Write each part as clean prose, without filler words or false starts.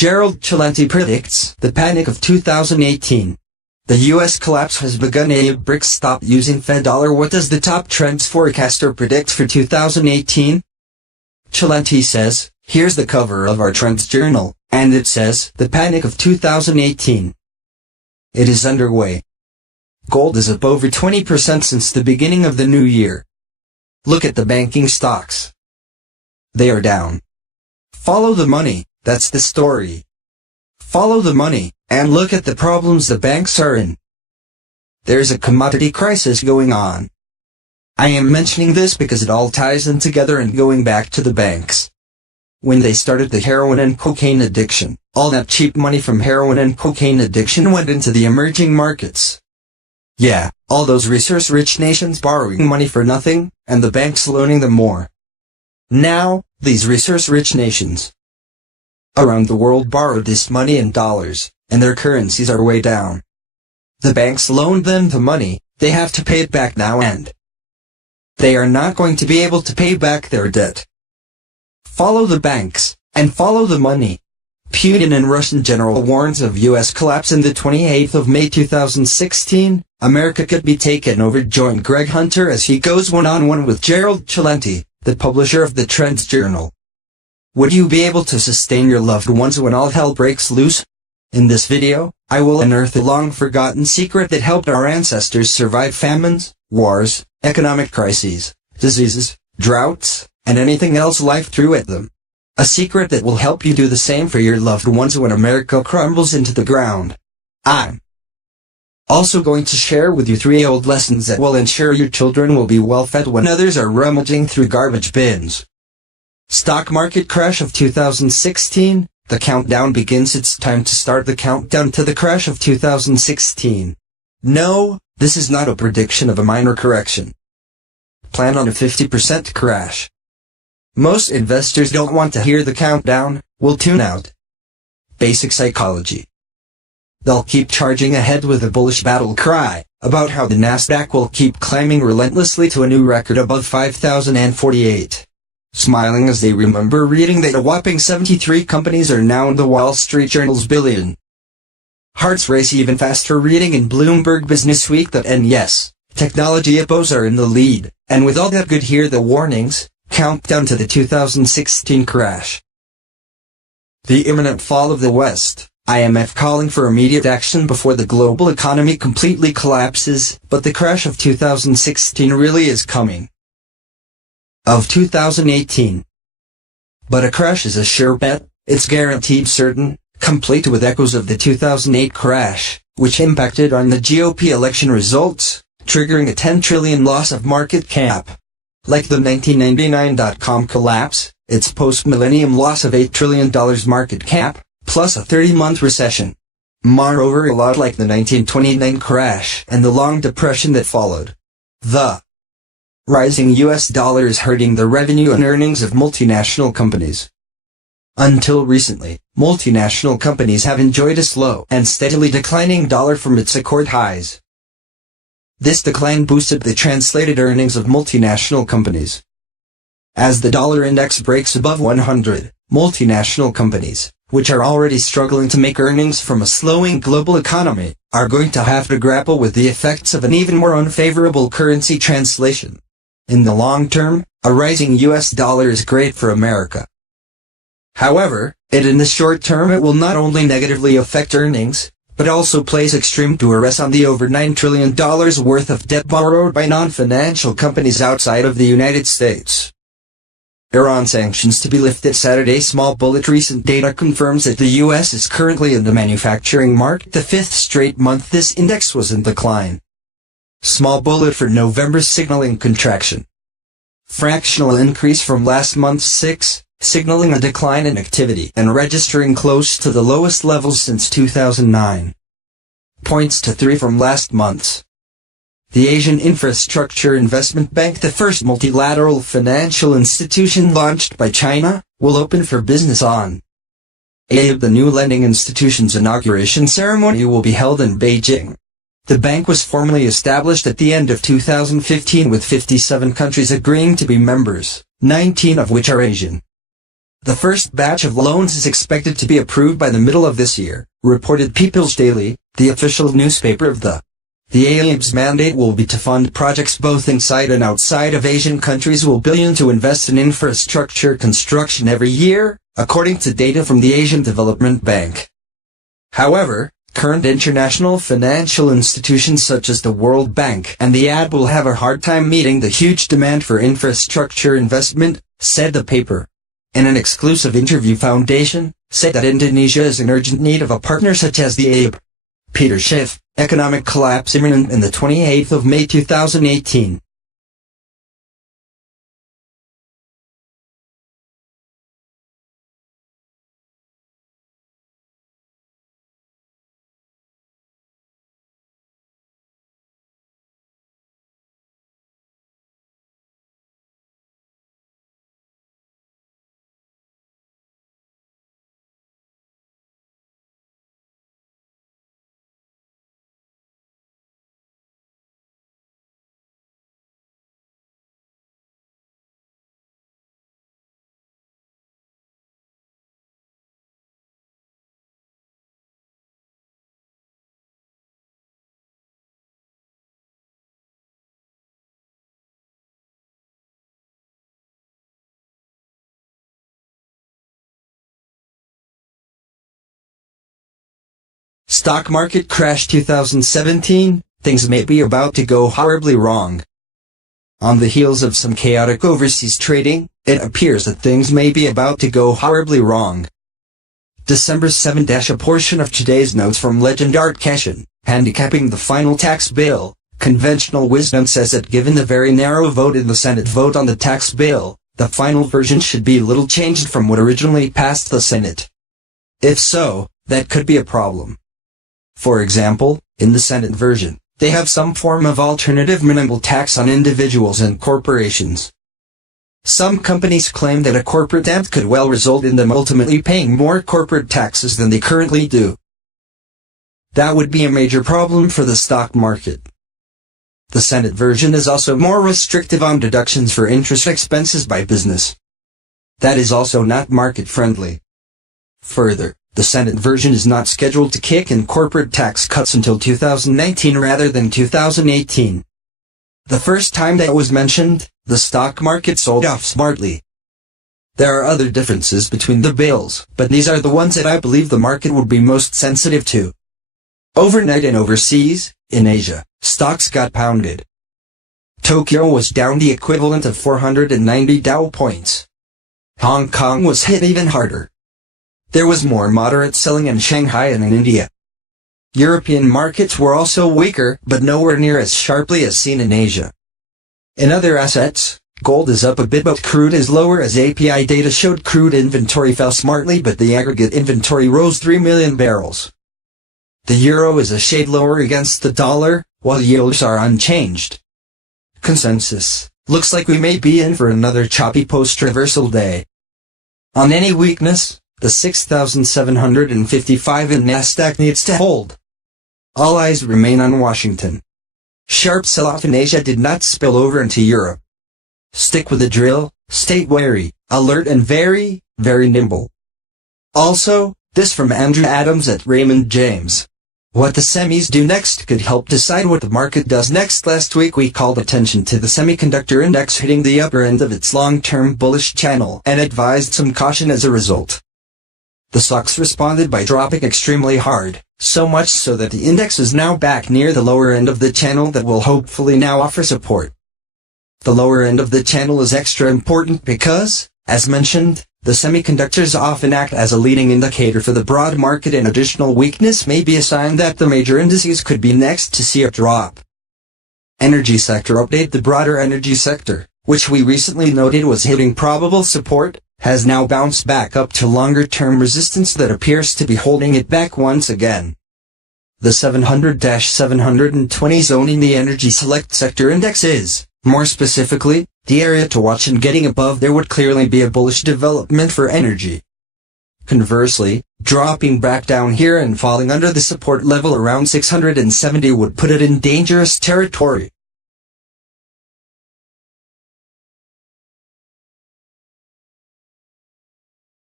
Gerald Celente predicts the panic of 2018. The U.S. collapse has begun. AIIB Brics stop using Fed dollar. What does the top trends forecaster predict for 2018? Celente says, here's the cover of our trends journal, and it says, the panic of 2018. It is underway. Gold is up over 20% since the beginning of the new year. Look at the banking stocks. They are down. Follow the money, that's the story. Follow the money, and look at the problems the banks are in. There's a commodity crisis going on. I am mentioning this because it all ties in together and going back to the banks. When they started the heroin and cocaine addiction, all that cheap money from heroin and cocaine addiction went into the emerging markets. Yeah, all those resource-rich nations borrowing money for nothing, and the banks loaning them more. Now, these resource-rich nations around the world borrowed this money in dollars, and their currencies are way down. The banks loaned them the money, they have to pay it back now, and they are not going to be able to pay back their debt. Follow the banks, and follow the money. Putin and Russian general warns of U.S. collapse. In the 28th of May 2016, America could be taken over. Join Greg Hunter as he goes one-on-one with Gerald Celente, the publisher of the Trends Journal. Would you be able to sustain your loved ones when all hell breaks loose? In this video, I will unearth a long-forgotten secret that helped our ancestors survive famines, wars, economic crises, diseases, droughts, and anything else life threw at them. A secret that will help you do the same for your loved ones when America crumbles into the ground. I'm also going to share with you 3 old lessons that will ensure your children will be well fed when others are rummaging through garbage bins. Stock market crash of 2016, the countdown begins. It's time to start the countdown to the crash of 2016. No, this is not a prediction of a minor correction. Plan on a 50% crash. Most investors don't want to hear the countdown, will tune out. Basic psychology. They'll keep charging ahead with a bullish battle cry about how the Nasdaq will keep climbing relentlessly to a new record above 5,048. Smiling as they remember reading that a whopping 73 companies are now in the Wall Street Journal's billion. Hearts race even faster reading in Bloomberg Businessweek that, and yes, technology IPOs are in the lead, and with all that good, hear the warnings. Countdown to the 2016 crash. The imminent fall of the West. IMF calling for immediate action before the global economy completely collapses, but the crash of 2016 really is coming. Of 2018. But a crash is a sure bet, it's guaranteed certain, complete with echoes of the 2008 crash, which impacted on the GOP election results, triggering a $10 trillion loss of market cap. Like the 1999.com collapse, its post-millennium loss of $8 trillion market cap, plus a 30-month recession. Moreover, a lot like the 1929 crash and the long depression that followed. The rising U.S. dollar is hurting the revenue and earnings of multinational companies. Until recently, multinational companies have enjoyed a slow and steadily declining dollar from its record highs. This decline boosted the translated earnings of multinational companies. As the dollar index breaks above 100, multinational companies, which are already struggling to make earnings from a slowing global economy, are going to have to grapple with the effects of an even more unfavorable currency translation. In the long term, a rising U.S. dollar is great for America. However, in the short term it will not only negatively affect earnings, but also place extreme duress on the over $9 trillion worth of debt borrowed by non-financial companies outside of the United States. Iran sanctions to be lifted Saturday. Small bullet. Recent data confirms that the U.S. is currently in the manufacturing market. The 5th straight month this index was in decline. Small bullet for November, signaling contraction. Fractional increase from last month's 6, signaling a decline in activity and registering close to the lowest levels since 2009. Points to 3 from last month's. The Asian Infrastructure Investment Bank, the first multilateral financial institution launched by China, will open for business on AIIB. The new lending institution's inauguration ceremony will be held in Beijing. The bank was formally established at the end of 2015 with 57 countries agreeing to be members, 19 of which are Asian. The first batch of loans is expected to be approved by the middle of this year, reported People's Daily, the official newspaper of the AIIB's mandate will be to fund projects both inside and outside of Asian countries will billion to invest in infrastructure construction every year, according to data from the Asian Development Bank. However, current international financial institutions such as the World Bank and the AIIB will have a hard time meeting the huge demand for infrastructure investment, said the paper. In an exclusive interview, Foundation said that Indonesia is in urgent need of a partner such as the AIIB. Peter Schiff, economic collapse imminent in the 28th of May 2018. Stock market crash 2017, things may be about to go horribly wrong. On the heels of some chaotic overseas trading, it appears that things may be about to go horribly wrong. December 7. A portion of today's notes from Legend Art Cashin, handicapping the final tax bill. Conventional wisdom says that given the very narrow vote in the Senate vote on the tax bill, the final version should be little changed from what originally passed the Senate. If so, that could be a problem. For example, in the Senate version, they have some form of alternative minimal tax on individuals and corporations. Some companies claim that a corporate act could well result in them ultimately paying more corporate taxes than they currently do. That would be a major problem for the stock market. The Senate version is also more restrictive on deductions for interest expenses by business. That is also not market-friendly. Further, the Senate version is not scheduled to kick in corporate tax cuts until 2019 rather than 2018. The first time that was mentioned, the stock market sold off smartly. There are other differences between the bills, but these are the ones that I believe the market would be most sensitive to. Overnight and overseas, in Asia, stocks got pounded. Tokyo was down the equivalent of 490 Dow points. Hong Kong was hit even harder. There was more moderate selling in Shanghai and in India. European markets were also weaker, but nowhere near as sharply as seen in Asia. In other assets, gold is up a bit but crude is lower as API data showed crude inventory fell smartly but the aggregate inventory rose 3 million barrels. The euro is a shade lower against the dollar, while yields are unchanged. Consensus: looks like we may be in for another choppy post-reversal day. On any weakness, the 6,755 in Nasdaq needs to hold. All eyes remain on Washington. Sharp sell-off in Asia did not spill over into Europe. Stick with the drill, stay wary, alert and very, very nimble. Also, this from Andrew Adams at Raymond James. What the semis do next could help decide what the market does next. Last week we called attention to the semiconductor index hitting the upper end of its long-term bullish channel and advised some caution as a result. The stocks responded by dropping extremely hard, so much so that the index is now back near the lower end of the channel that will hopefully now offer support. The lower end of the channel is extra important because, as mentioned, the semiconductors often act as a leading indicator for the broad market and additional weakness may be a sign that the major indices could be next to see a drop. Energy sector update: the broader energy sector, which we recently noted was hitting probable support, has now bounced back up to longer-term resistance that appears to be holding it back once again. The 700-720 zone in the energy select sector index is, more specifically, the area to watch, and getting above there would clearly be a bullish development for energy. Conversely, dropping back down here and falling under the support level around 670 would put it in dangerous territory.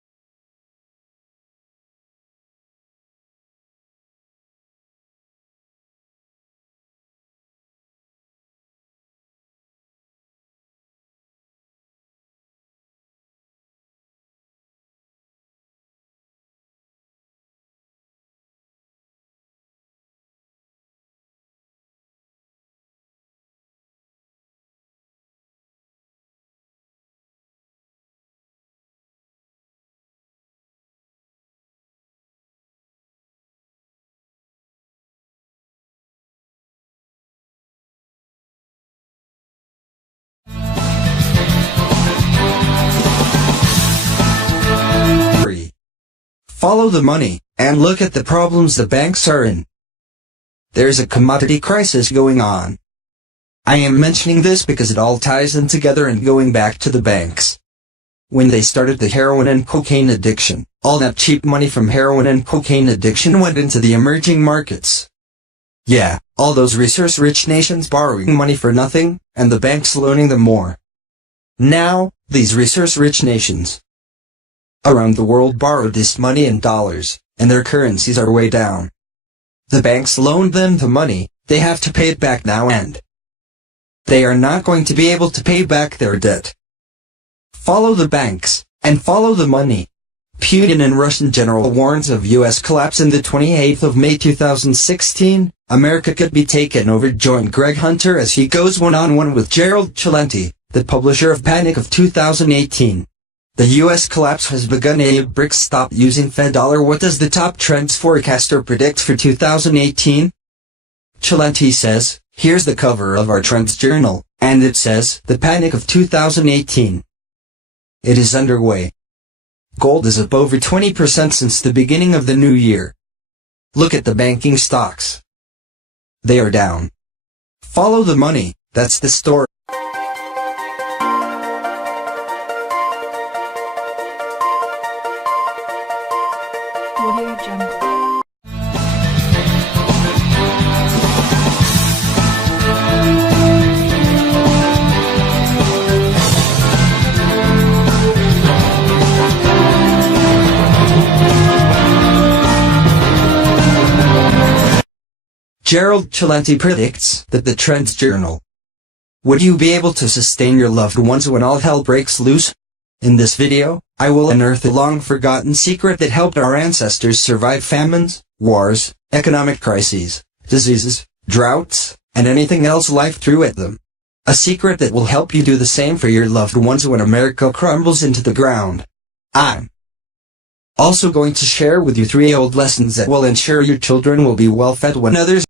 Follow the money, and look at the problems the banks are in. There's a commodity crisis going on. I am mentioning this because it all ties in together and going back to the banks. When they started the heroin and cocaine addiction, all that cheap money from heroin and cocaine addiction went into the emerging markets. Yeah, all those resource-rich nations borrowing money for nothing, and the banks loaning them more. Now, these resource-rich nations around the world borrowed this money in dollars, and their currencies are way down. The banks loaned them the money, they have to pay it back now and they are not going to be able to pay back their debt. Follow the banks, and follow the money. Putin and Russian general warns of U.S. collapse in the 28th of May 2016, America could be taken over. Join Greg Hunter as he goes one-on-one with Gerald, Celente, the publisher of Panic of 2018. The U.S. collapse has begun. AIIB Brics stop using Fed dollar. What does the top trends forecaster predict for 2018? Celente says, here's the cover of our trends journal, and it says, the Panic of 2018. It is underway. Gold is up over 20% since the beginning of the new year. Look at the banking stocks. They are down. Follow the money, that's the story. Audio Jungle. Gerald, Celente predicts that the Trends Journal. Would you be able to sustain your loved ones when all hell breaks loose? In this video, I will unearth a long-forgotten secret that helped our ancestors survive famines, wars, economic crises, diseases, droughts, and anything else life threw at them. A secret that will help you do the same for your loved ones when America crumbles into the ground. I'm also going to share with you 3 old lessons that will ensure your children will be well fed when others